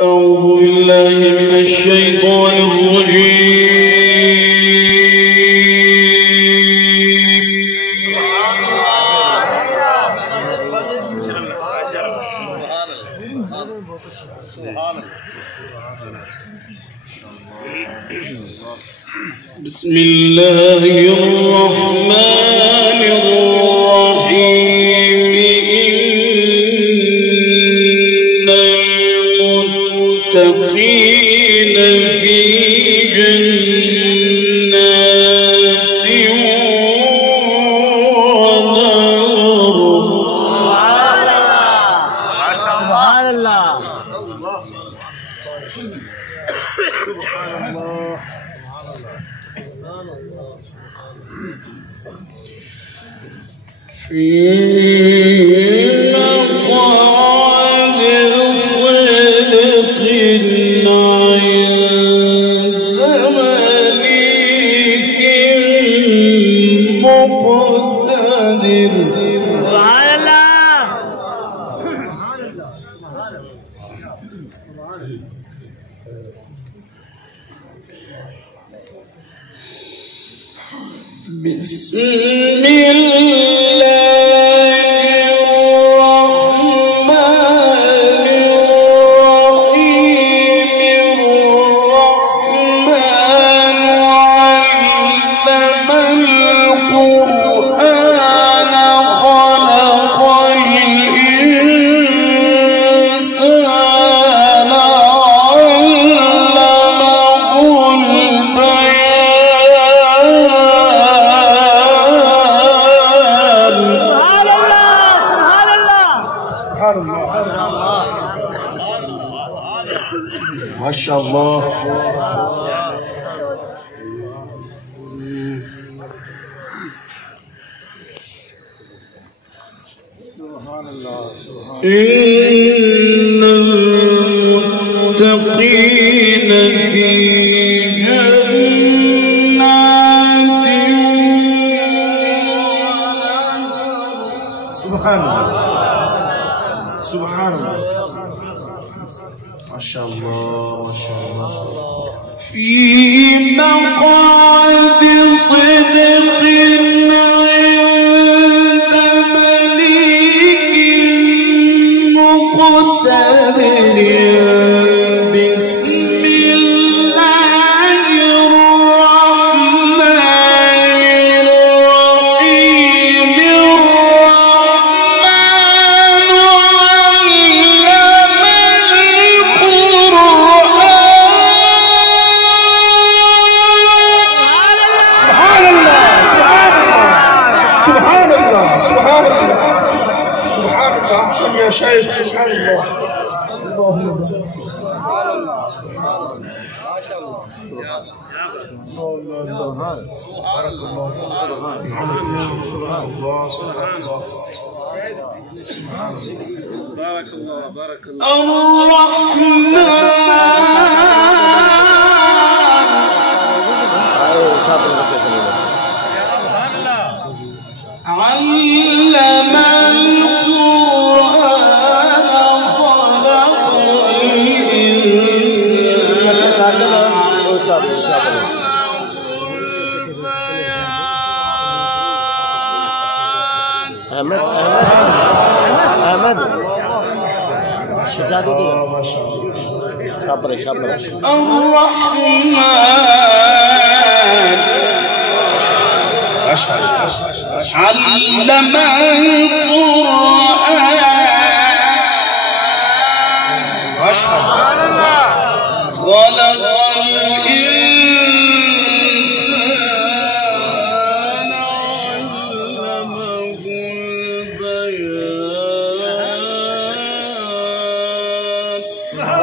أعوذ بالله من الشيطان الرجيم. بسم الله الرحمن الرحيم. إن المتقين في جنات في مقعد صدق عند مليك مقتدر. سبحان الله. بسم ما شاء الله. إن المتقين في جنات. سبحان الله سبحان الله. ما شاء الله ما شاء الله. في مقعد صدق عند مليك مقتدر. بسم الله الرحمن الرحيم. سبحان الله سبحان الله. أحسن يا شيخ. سبحان الله. اللهم سبحان الله. ما شاء الله. سبحان الله سبحان الله. بارك الله بارك الله. الرحمن علم القرآن خلق الإنسان. أحمد الرحمن علم القرآن خلق الإنسان علمه البيان.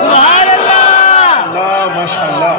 سبحان الله. ما شاء الله.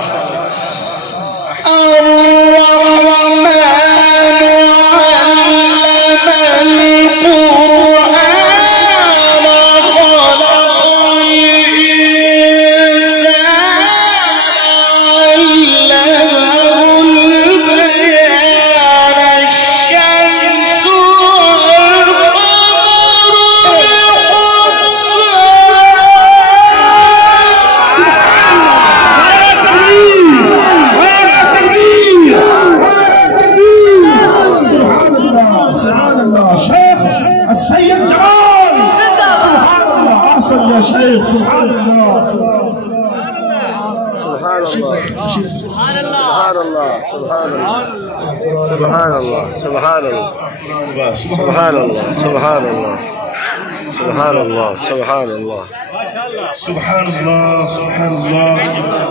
سبحان الله سبحان الله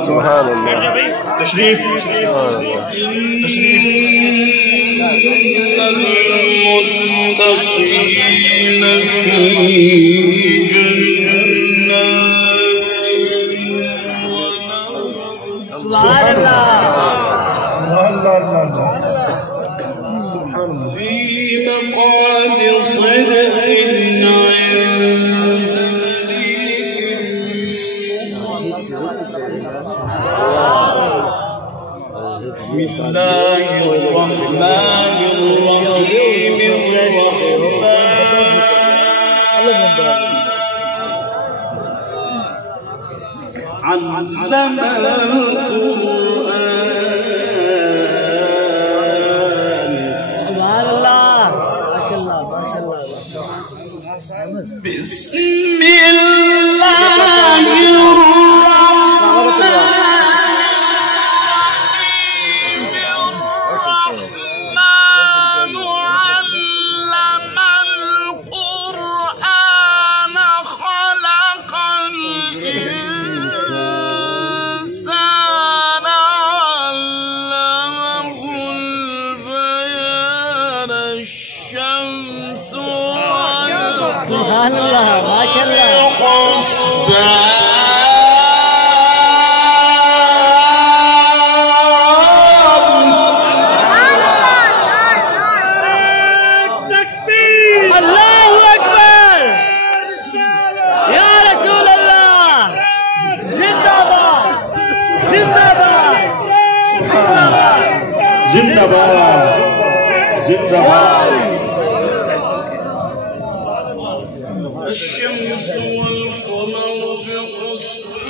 سبحان الله. تشريف المتقين في جنات سبحان الله. سبحان الله. في مقعد صدق بسم الله الرحمن الرحيم. علم القرآن. سبحان الله. ما شاء الله ما شاء الله. بسم الله سبحان الله ما شاء الله. تكبير الله أكبر يا رسول الله. زندباد زندباد زندباد زندباد. الشمس والقمر بحسبان.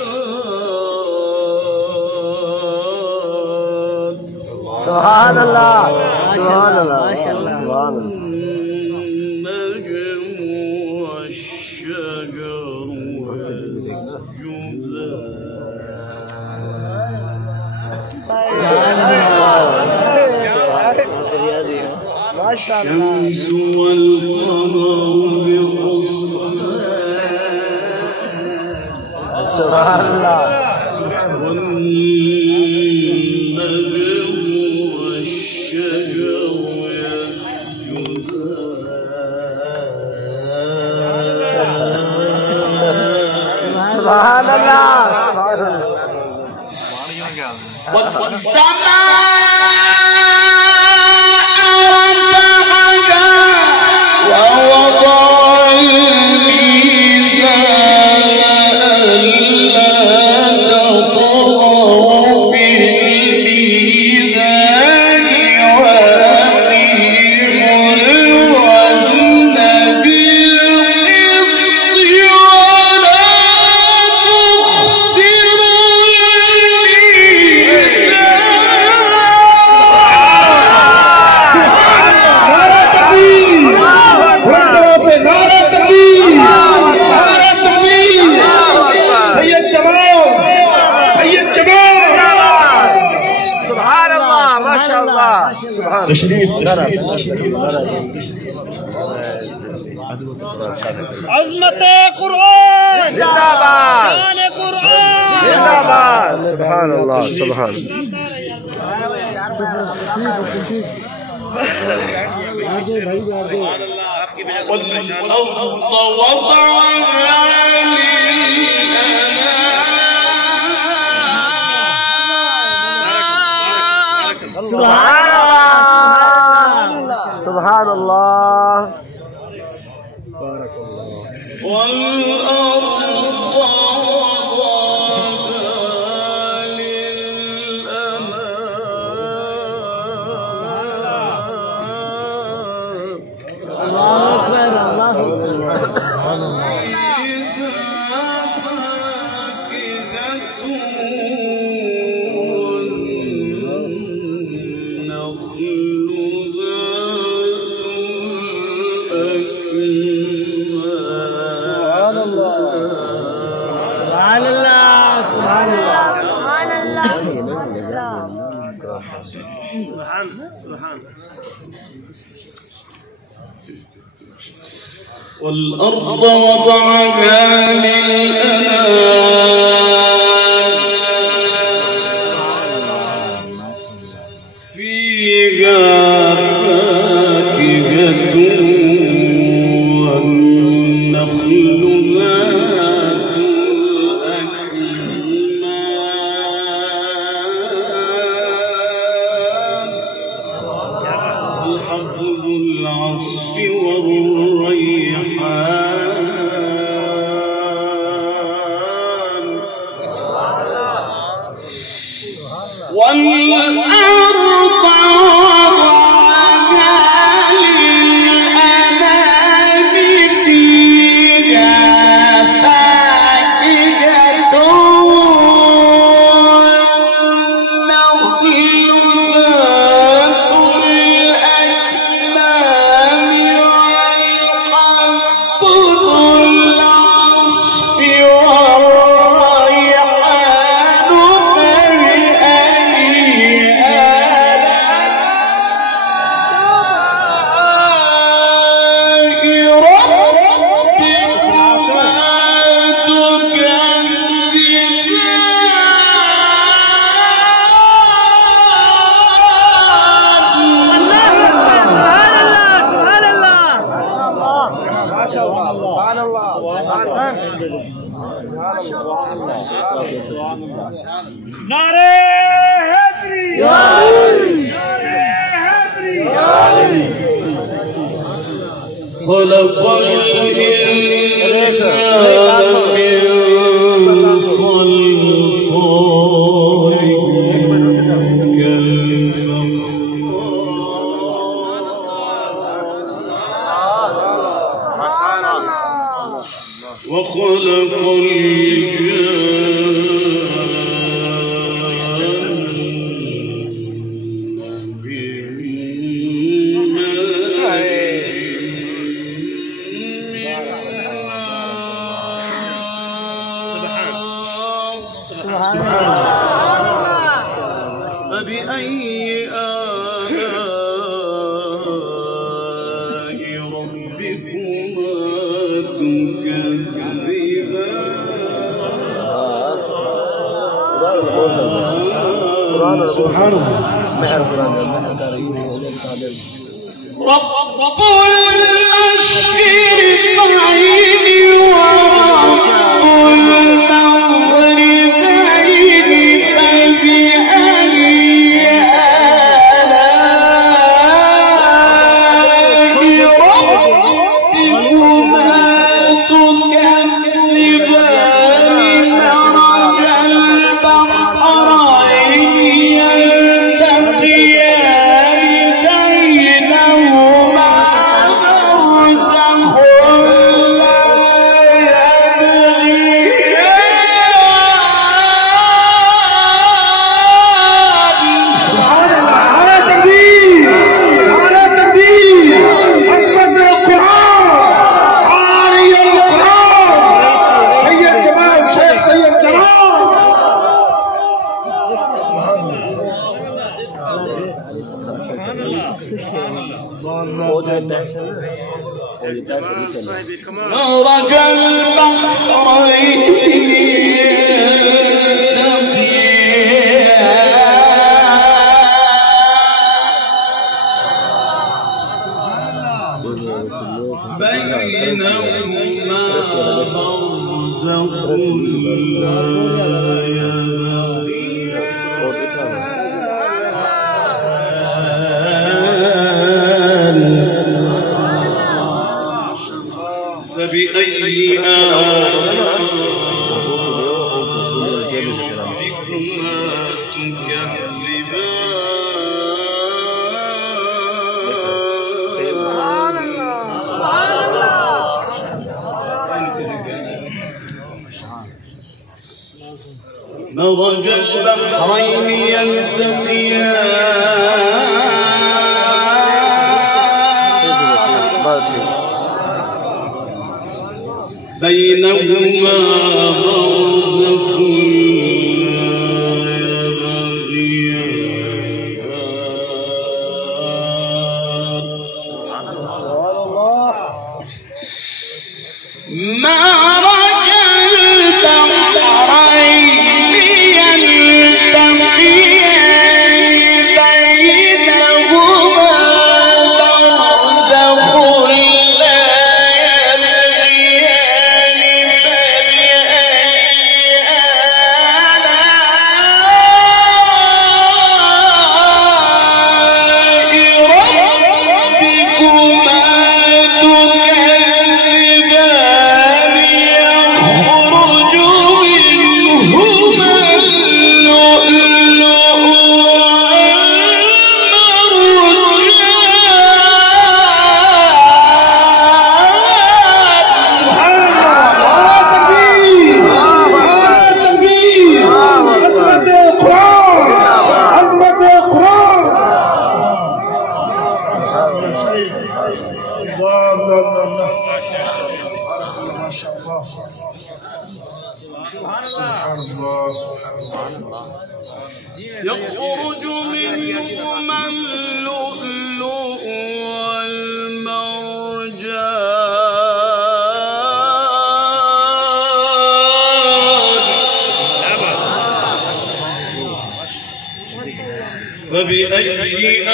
سبحان الله سبحان الله ما شاء الله. سبحان الله. النجم والشجر ما شاء الله. الشمس والقمر سبحان الله. والنجم والشجر يسجدان. سبحان الله. والسماء رفعها ووضع تشريف عظمة قرآن. زندباد زندباد. سبحان الله سبحان الله. سبحان الله. بارك الله. والأرض وضعها للأنام. الله أكبر الله أكبر. سبحان الله. سبحان سبحان. والأرض وضعها للأنام فيها فاكهة والنخل ذات الأكمام والحب ذو العصف والريحان والأرض وضعها للأنام فيها فاكهة والنخل ذات الأكمام والحب ذو العصف والريحان فبأي خلق الإنسان من صلصال كالفخار وخلق فبأي آلاء ربكما تكذبان سبحان الله. رب المشرقين ورب المغربين فبأي مرج البحرين يلتقيان بينهما برزخ لا فبأي آلاء ربكما تكذبان سبحان الله. مرج البحرين يلتقيان بينهما برزخ لا يبغيان سبحان الله سبحان الله. يخرج منهما اللؤلؤ والمرجان فبأي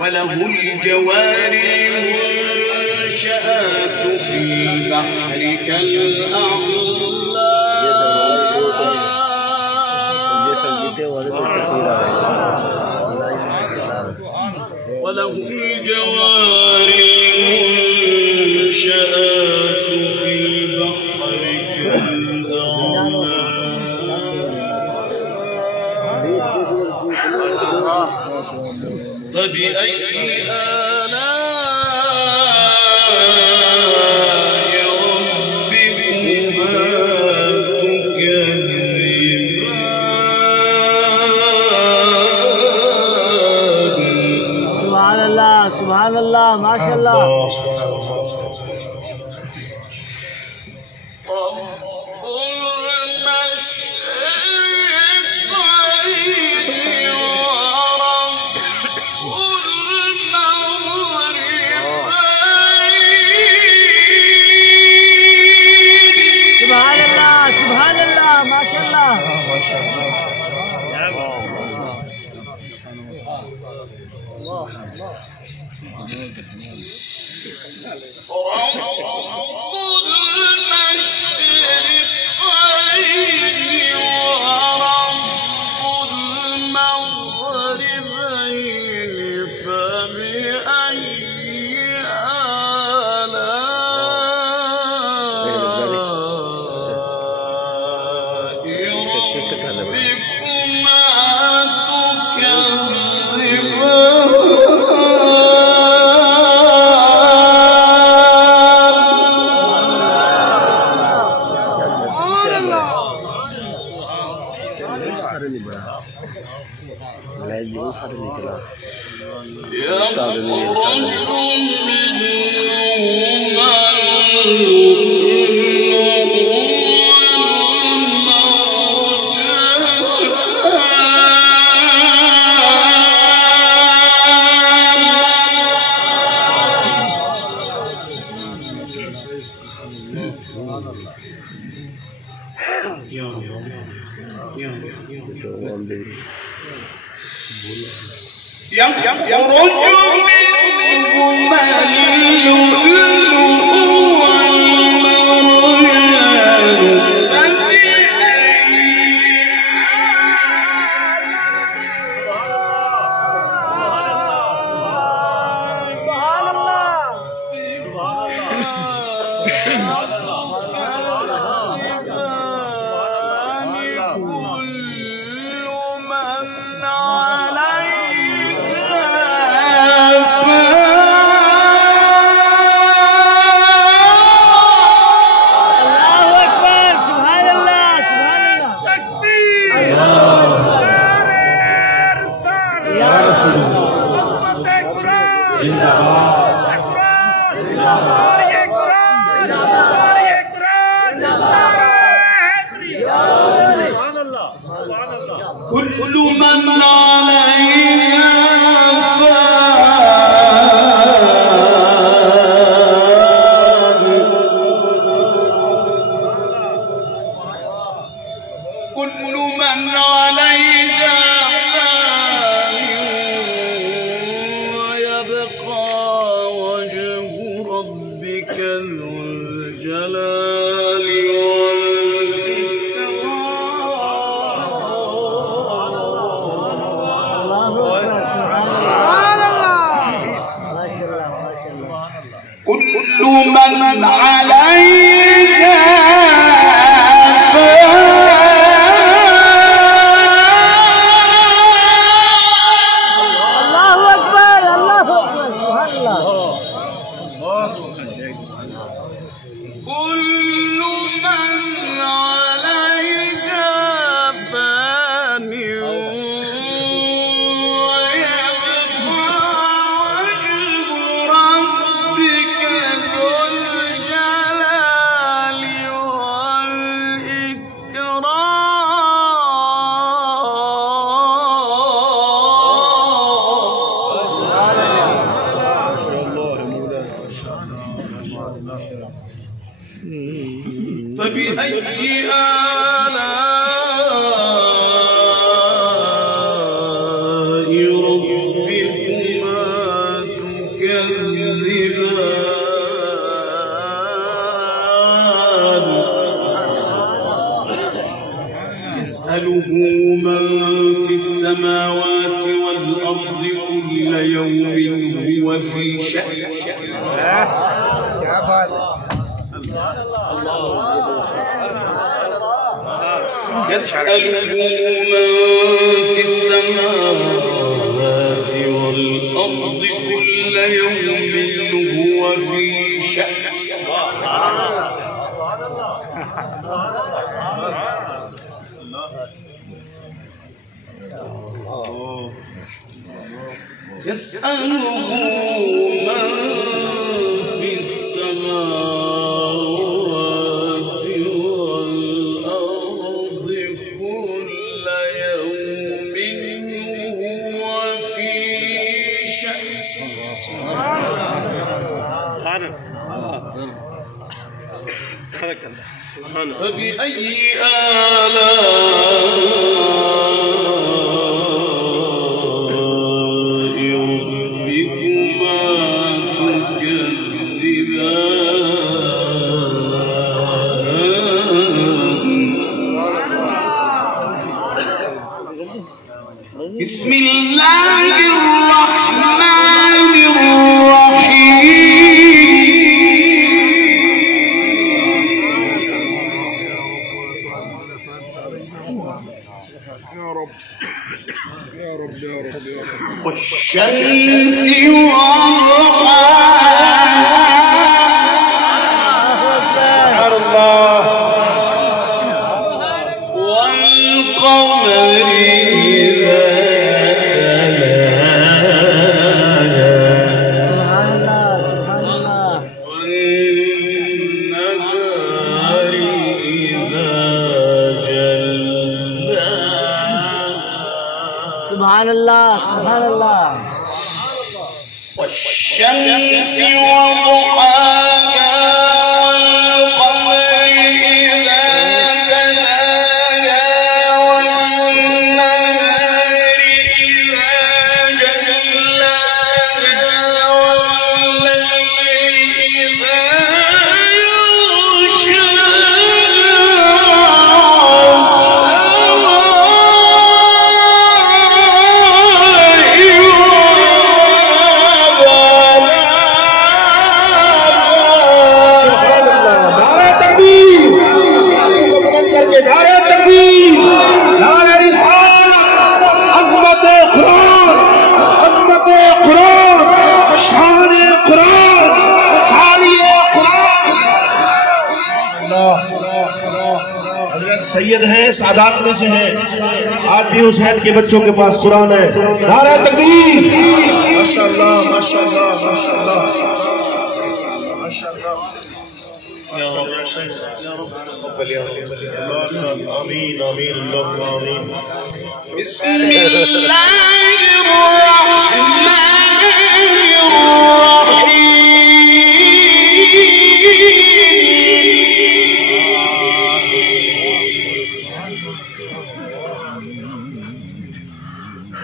وله الجوار المنشآت في البحر وله الجوار المنشآت في البحر فبأي آلاء ربكما تكذبان؟ سبحان الله سبحان الله ما شاء الله. كل من عليها كل من عليها ويبقى وجه ربك ذو الجلال كل من عليها يسأله من في السماوات والأرض كل يوم هو في شأن. يسأله من في السماوات والأرض كل يوم هو في شأن. يسأله من في السماوات والأرض كل يوم هو في شأن. فبأي آلاء ربكما تكذبان. بسم الله الرحمن الرحيم. والشمس وضحاها والقمر إذا تلاها والنهار إذا جلاها. سبحان الله سبحان الله. والشمس وضحاها والقمر إذا تلاها والنهار إذا جلاها والليل إذا सैयद है, सादात में से है। आज भी हुसैन के बच्चों के पास कुरान है। नारा तकबीर। माशाअल्लाह माशाअल्लाह माशाअल्लाह माशाअल्लाह। आमीन आमीन अल्लाहुम्मा आमीन।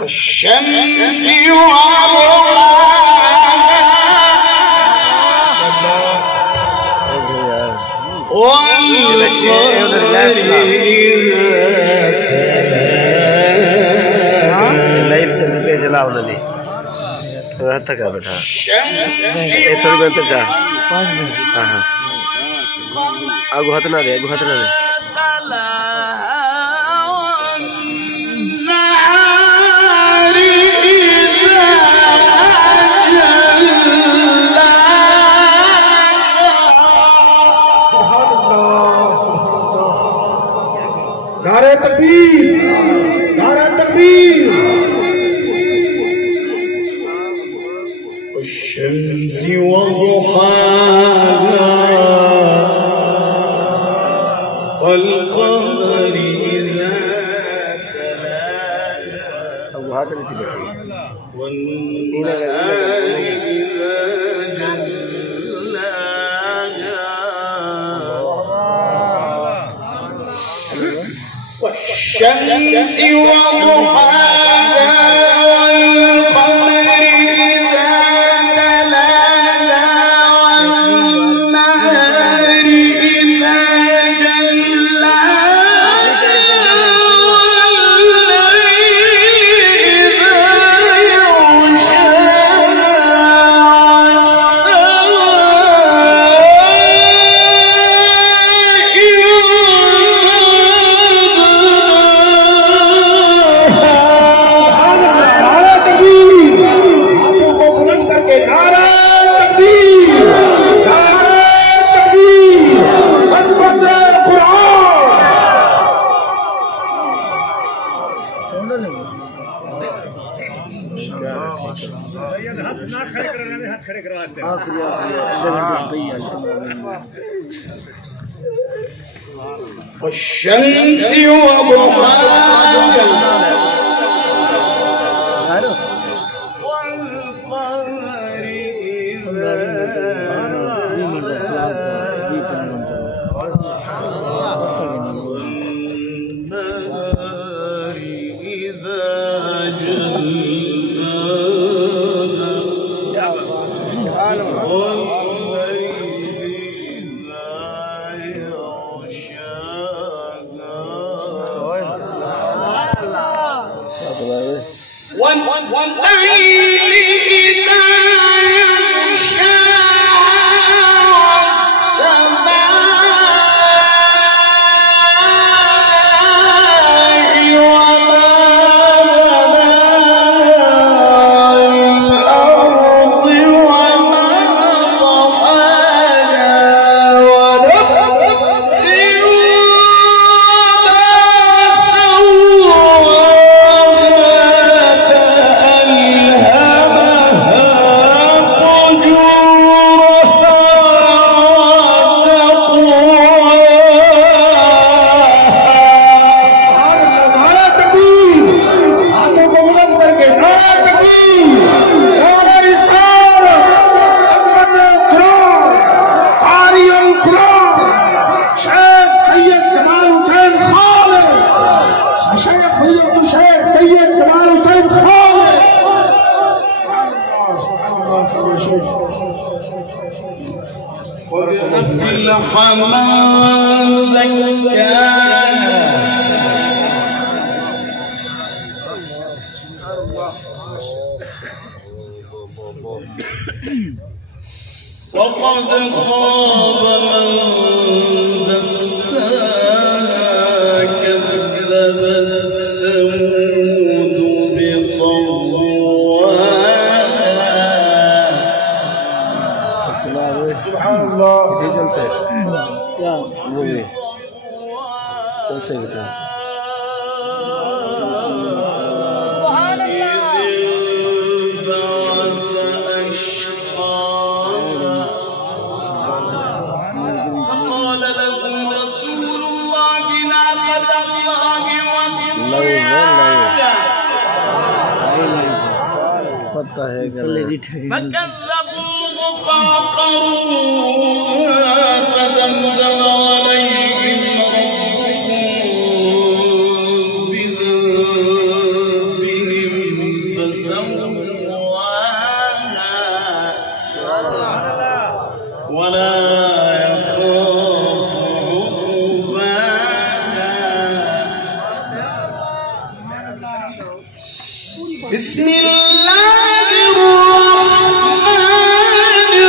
والشمس وضحاها والقمر लाइव चल पे जला वाला नहीं रहता क्या बैठा इधर में तो जा। हाँ हाँ आगू हाथ ना दे आगू हाथ ना दे। नारे तकबीर नारे तकबीर। والشمس وضحاها والقمر إذا تلاها अबू हाथ नहीं सीखा والنهار إذا جلاها والشمس وضحاها والقمر إذا تلاها والنهار إذا جلاها والشمس وضحاها والقمر إذا والنهار إذا جلاها والليل إذا يغشاها والسماء وما بناها والأرض وما طحاها ونفس قد أفلح من زكاها وقد خاب من دساها كذبت ثمود بطغواها سبحان الله क्या मूवी कौन से गीत فقال لهم رسول الله ناقة الله وسقياها पता है فكذبوه فعقروها فدمدم عليهم ربهم بذنبهم فسواها ولا يخاف عقباها بسم الله الرحمن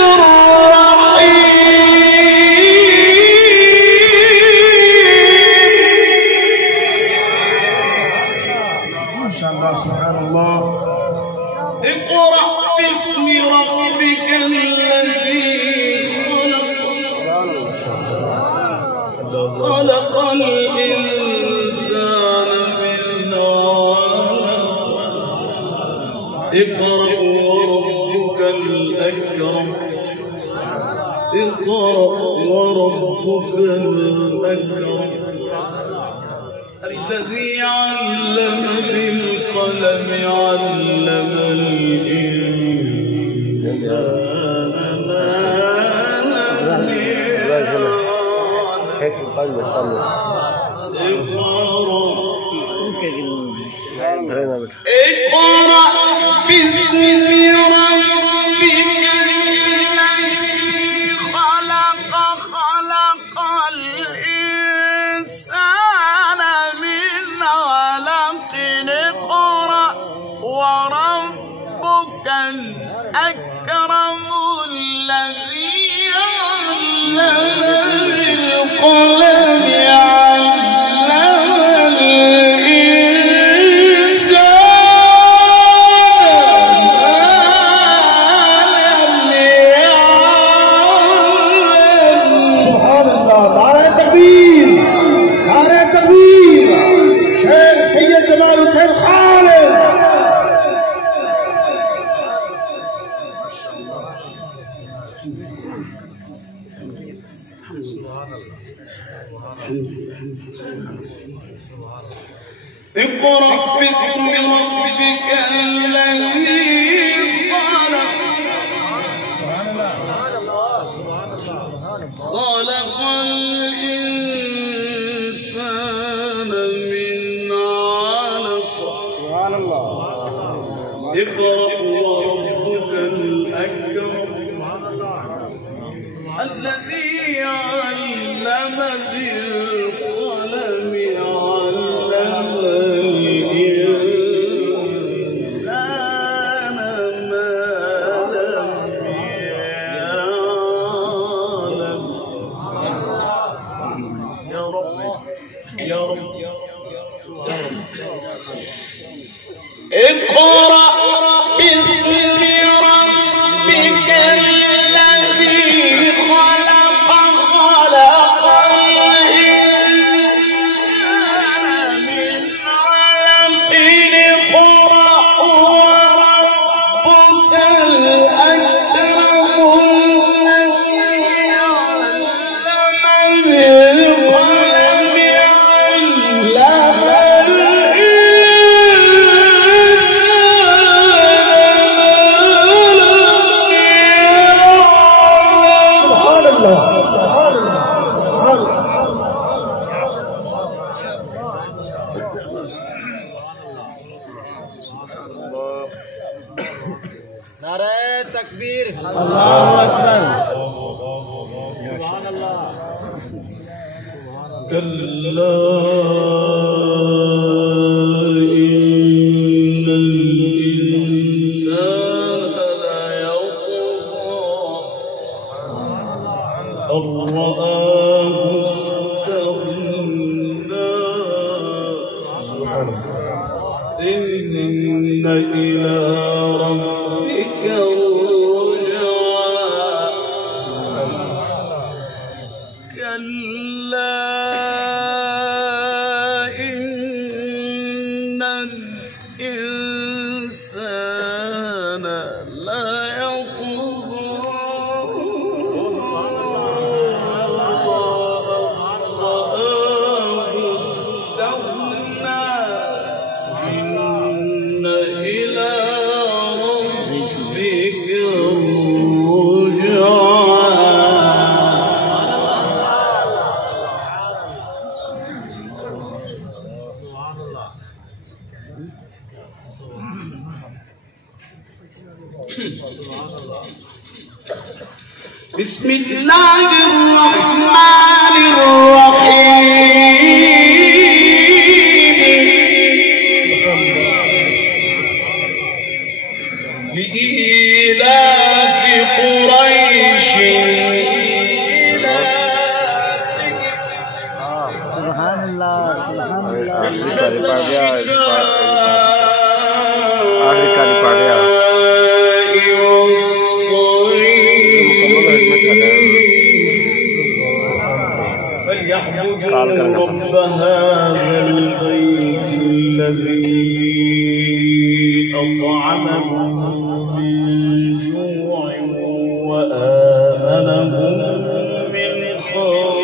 الرحيم ما شاء الله سبحان الله اقرأ باسم ربك الذي خلق الإنسان من علق اقرأ وربك الأكرم اقرأ وربك الأكرم الذي علم بالقلم علم الإنسان ما لم يعلم اقرأ باسم ربك الذي خلق خلق الإنسان من علق اقرأ وربك الأكرم الذي علم بالقلم علم الإنسان اقرأ باسم ربك الذي خلق خلق الإنسان من علق اقرأ وربك الأكرم الذي علم بالقلم علم الإنسان ما لم يعلم. يا رب يا رب يا رب اقرأ باسم ربك الذي خلق خلق الإنسان من علق اقرأ وربك الأكرم الذي علم بالقلم علم नारे तकबीर अल्लाहु अकबर सुभान अल्लाह كلا إن الإنسان ليطغى أن رآه استغنى إن إلى ربك الرجعى كلا إن الإنسان ليطغى رآه استغنى إن إلى ربك الرجعى. بسم الله الرحمن الرحيم لإيلاف قريش सुभान अल्लाह सुभान आखिरी काली पा गया فليعبدوا رب هذا البيت الذي أطعمهم من جوع وآمنهم من خوف.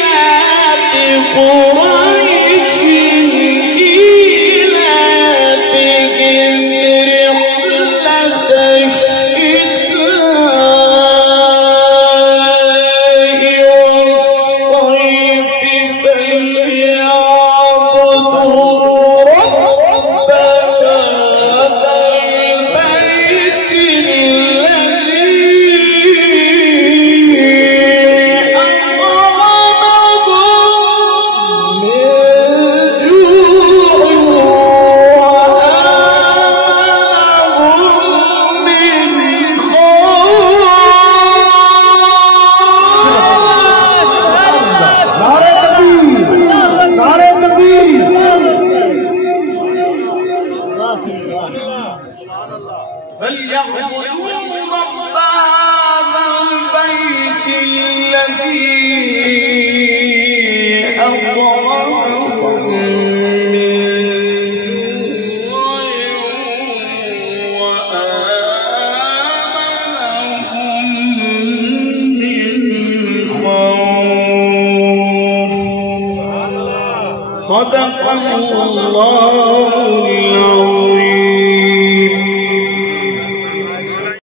لإيلاف قريش إيلافهم رحلة الشتاء والصيف فليعبدوا رب هذا البيت الذي فليعبدوا رب هذا البيت الذي أطعمهم من جوع وآمنهم صدق الله